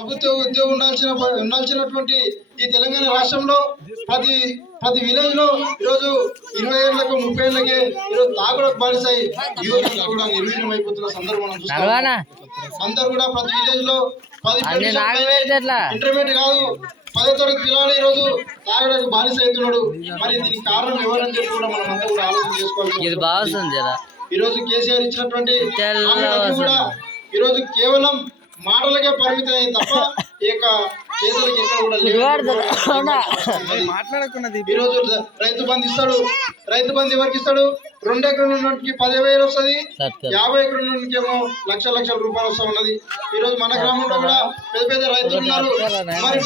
ప్రభుత్వ ఉద్యోగం ఉండాల్సినటువంటి ఈ తెలంగాణ రాష్ట్రంలో ప్రతి ప్రతి విలేజ్ లో ఈరోజు 20 ఏళ్లకు 30 ఏళ్ళకే ఈరోజు తాగుడుకు బానిసై యువత కూడా నిర్వీర్యం అయిపోతున్న సందర్భం మనం చూస్తాం. అందరూ కూడా ప్రతి విలేజ్ లో 10 ఇంటర్మీడియట్ కాదు 10వ తరగతి పిల్లలు ఈ రోజు తాగడానికి బానిస అవుతున్నాడు. మరి దీనికి కారణం ఎవరని చెప్పి కూడా మనం అంతా కూడా ఆలోచన చేసుకోవాలి. ఈ రోజు కేసీఆర్ ఇచ్చినటువంటి కూడా ఈ రోజు కేవలం మాటలకే పరిమితం తప్ప ఇక చేతులకి ఎక్కడ కూడా ఈ రోజు రైతు బంధు ఇస్తాడు. రైతు బంధు ఎవరికి ఇస్తాడు? 2 ఎకరాల నుండి 10,000 వస్తుంది, 50 ఎకరాల నుండి ఏమో లక్షల రూపాయలు వస్తా ఉన్నది. ఈ రోజు మన గ్రామంలో కూడా పెద్ద పెద్ద రైతులు ఉన్నారు. మరి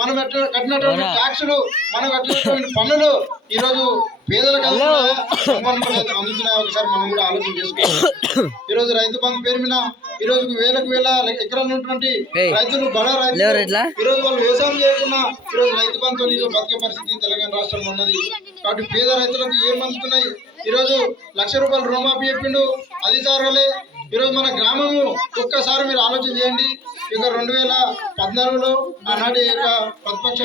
మనం కట్టినటువంటి ట్యాక్సులు, మనం కట్టినటువంటి పన్నులు ఈ రోజు పేదలకు అందుతున్నాయి. ఒకసారి మనం కూడా ఆలోచన చేసుకోవాలి. ఈ రోజు రైతు బంధు పేరు మీద ఈ రోజు వేలకు వేల ఎకరాలు ఉన్నటువంటి రైతులు బడా రైతులు ఈ రోజు వాళ్ళు వ్యవసాయం చేయకుండా ఈ రోజు రైతు బంధుతో బతికే పరిస్థితి తెలంగాణ రాష్ట్రంలో ఉన్నది. కాబట్టి పేద రైతులకు ఏం అందుతున్నాయి? ఈ రోజు ₹1,00,000 రుణమాఫీ చెప్పిండు, అది జరగలే. ఈ రోజు మన గ్రామము ఒక్కసారి మీరు ఆలోచన చేయండి. ఇక 2014లో ఆనాటి ప్రతిపక్షం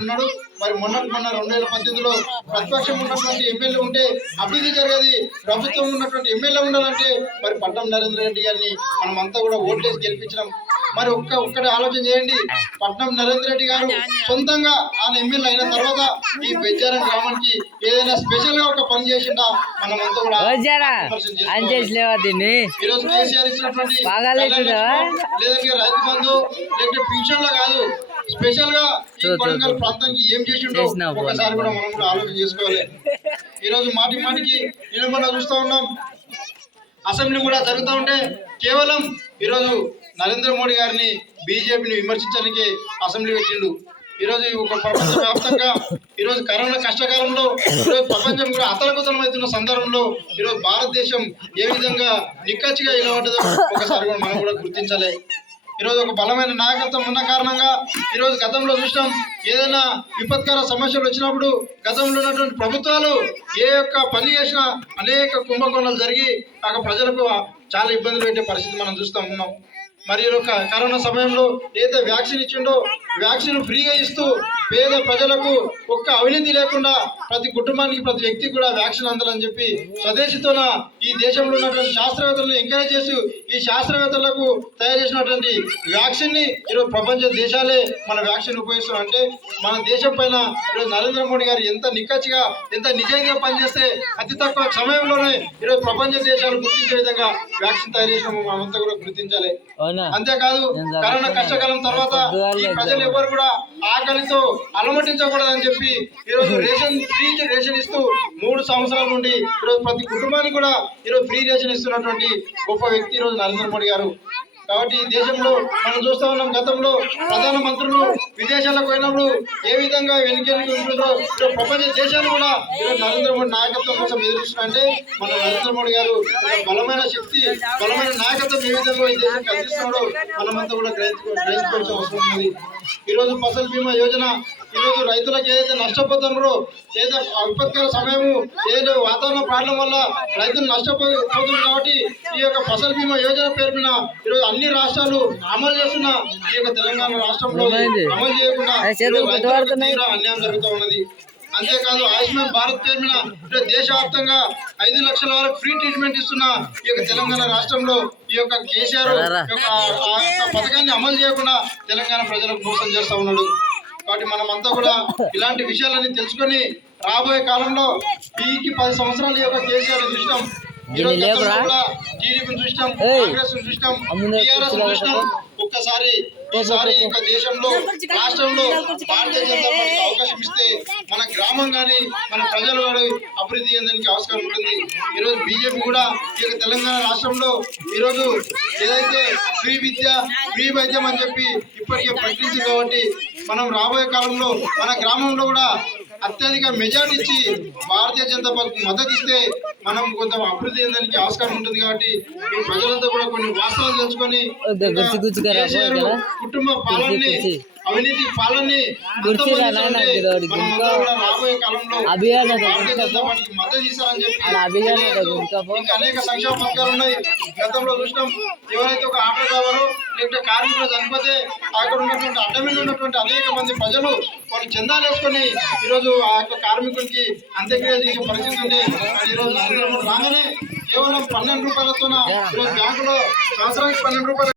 ఉన్నాడు. మరి మొన్న 2018లో ప్రతిపక్షం ఉన్నటువంటి ఎమ్మెల్యే ఉంటే అభివృద్ధి జరిగేది. ప్రభుత్వం ఉన్నటువంటి ఎమ్మెల్యే ఉండాలంటే మరి పట్నం నరేంద్ర రెడ్డి గారిని మనం అంతా కూడా ఓట్లేసి గెలిపించడం. మరి ఒక్కటి ఆలోచన చేయండి. పట్నం నరేంద్ర రెడ్డి గారు సొంతంగా ఆయన ఎమ్మెల్యే అయిన తర్వాత ఈ బెజ్జారం గ్రామానికి ఏదైనా స్పెషల్ గా ఒక పని చేసిందా మనం అంతా కూడా ఈ రోజు కేసీఆర్ ఇచ్చినటువంటి లేదంటే రైతు బంధు లేకపోతే పింఛన్ లో కాదు, స్పెషల్ గా ఈ కొడంగల్ ప్రాంతానికి ఏం చేసిండో ఒకసారి కూడా మనం కూడా ఆలోచన చేసుకోవాలి. ఈ రోజు మాటికి నిలబడ చూస్తూ ఉన్నాం. అసెంబ్లీ కూడా జరుగుతూ ఉంటే కేవలం ఈరోజు నరేంద్ర మోడీ గారిని బీజేపీని విమర్శించడానికి అసెంబ్లీ పెట్టిండు. ఈరోజు ఒక ప్రపంచ వ్యాప్తంగా ఈరోజు కరోనా కష్టకాలంలో ఈరోజు ప్రపంచం కూడా అతలకుతలం అవుతున్న సందర్భంలో ఈరోజు భారతదేశం ఏ విధంగా నిక్కచ్చిగా ఇలా ఉంటుందో ఒకసారి కూడా మనం కూడా గుర్తించాలి. ఈరోజు ఒక బలమైన నాయకత్వం ఉన్న కారణంగా ఈరోజు గతంలో చూసినాం, ఏదైనా విపత్కర సమస్యలు వచ్చినప్పుడు గతంలో ఉన్నటువంటి ప్రభుత్వాలు ఏ యొక్క పని చేసినా అనేక కుంభకోణాలు జరిగి ఆ ప్రజలకు చాలా ఇబ్బందులు పెట్టే పరిస్థితి మనం చూస్తూ ఉన్నాం. మరి కరోనా సమయంలో ఏదైతే వ్యాక్సిన్ ఇచ్చిండో వ్యాక్సిన్ ఫ్రీగా ఇస్తూ పేద ప్రజలకు ఒక్క అవినీతి లేకుండా ప్రతి కుటుంబానికి ప్రతి వ్యక్తికి కూడా వ్యాక్సిన్ అందాలని చెప్పి స్వదేశీతోన ఈ దేశంలో ఉన్నటువంటి శాస్త్రవేత్తలను ఎంకరేజ్ చేసి ఈ శాస్త్రవేత్తలకు తయారు చేసినటువంటి వ్యాక్సిన్ ని ఈరోజు ప్రపంచ దేశాలే మన వ్యాక్సిన్ ఉపయోగిస్తున్నాం. అంటే మన దేశం పైన ఈరోజు నరేంద్ర మోడీ గారు ఎంత నిక్కచ్చిగా ఎంత నిజంగా పనిచేస్తే అతి తక్కువ సమయంలోనే ఈరోజు ప్రపంచ దేశాలు గుర్తించే విధంగా వ్యాక్సిన్ తయారు చేసిన మనమంతా కూడా గుర్తించాలి. అంతేకాదు కరోనా కష్టకాలం తర్వాత ఈ ప్రజలు ఎవరు కూడా ఆకలితో అలమటించకూడదని చెప్పి ఈరోజు ఫ్రీ రేషన్ ఇస్తూ 3 సంవత్సరాల నుండి ఈరోజు ప్రతి కుటుంబానికి కూడా ఈరోజు ఫ్రీ రేషన్ ఇస్తున్నటువంటి గొప్ప వ్యక్తి ఈరోజు నరేంద్ర మోడీ గారు. కాబట్టి ఈ దేశంలో మనం చూస్తూ ఉన్నాం, గతంలో ప్రధాన మంత్రులు విదేశాలకు పోయినప్పుడు ఏ విధంగా వెనుకెళ్ళి ఉంటుందో ప్రపంచ దేశాలు కూడా ఈరోజు నరేంద్ర మోడీ నాయకత్వం కోసం ఎదురుస్తున్నారంటే మన నరేంద్ర మోడీ గారు బలమైన శక్తి బలమైన నాయకత్వం ఏ విధంగా ఈ దేశానికి అందిస్తున్నాడో మనమంతా కూడా గ్రహించుకోవాల్సిన అవసరం ఉంది. ఈరోజు ఫసల్ బీమా యోజన ఈరోజు రైతులకు ఏదైతే నష్టపోతున్నారో ఏదో విపత్కర సమయము ఏదో వాతావరణ ప్రాబ్లం వల్ల రైతులు నష్టపోతున్నారు. కాబట్టి ఈ యొక్క ఫసల్ బీమా యోజన పేరు మీద ఈరోజు అన్ని రాష్ట్రాలు అమలు చేస్తున్న ఈ యొక్క తెలంగాణ రాష్ట్రంలో అమలు చేయకుండా అన్యాయం జరుగుతూ ఉన్నది. అంతేకాదు ఆయుష్మాన్ భారత్ పేరు మీద దేశవ్యాప్తంగా 5 లక్షల వరకు ఫ్రీ ట్రీట్మెంట్ ఇస్తున్న ఈ యొక్క తెలంగాణ రాష్ట్రంలో ఈ యొక్క కేసీఆర్ పథకాన్ని అమలు చేయకుండా తెలంగాణ ప్రజలకు మోసం చేస్తూ ఉన్నాడు. కాబట్టి మనం అంతా కూడా ఇలాంటి విషయాలన్నీ తెలుసుకొని రాబోయే కాలంలో ఈ 10 సంవత్సరాలు ఈ యొక్క కేసీఆర్ చూసినాం, టీడీపీని చూసినాం, కాంగ్రెస్ చూసినాం, టీఆర్ఎస్ చూసినాం. ఒక్కసారి ఈసారి యొక్క దేశంలో రాష్ట్రంలో భారతీయ జనతా పార్టీకి అవకాశం ఇస్తే మన గ్రామం కానీ మన ప్రజలు కానీ అభివృద్ధి చెందడానికి అవసరం ఉంటుంది. ఈరోజు బీజేపీ కూడా ఈ యొక్క తెలంగాణ రాష్ట్రంలో ఈరోజు ఏదైతే ఫ్రీ విద్య ఫ్రీ వైద్యం అని చెప్పి ఇప్పటికే ప్రకటించింది. కాబట్టి మనం రాబోయే కాలంలో మన గ్రామంలో కూడా అత్యధిక మెజార్టీ ఇచ్చి భారతీయ జనతా పార్టీకి మద్దతు ఇస్తే మనం కొంత అభివృద్ధి చెందడానికి ఆస్కారం ఉంటుంది. కాబట్టి ఈ ప్రజలంతా కూడా కొన్ని వాస్తవాలు తెలుసుకొని కుటుంబ పాలనని అవినీతి పాలనని రాబోయే కాలంలో భారతీయ జనతా పార్టీకి మద్దతు ఇస్తారని చెప్పి ఇంకా అనేక సంక్షేమ పథకాలు ఉన్నాయి. గతంలో చూసినాం, ఎవరైతే ఒక ఆటో డ్రైవరు లేకపోతే కార్మికులు చనిపోతే అక్కడ ఉన్నటువంటి అడ్డ మీద ఉన్నటువంటి అనేక మంది ప్రజలు వాళ్ళు చందాలు వేసుకొని ఈరోజు ఆ యొక్క కార్మికుడికి అంత్యక్రియలు చేసే పరిస్థితి ఉంది. ఈరోజు రాగానే కేవలం 12 రూపాయలతో ఈరోజు బ్యాంకులో సంవత్సరానికి 12 రూపాయలు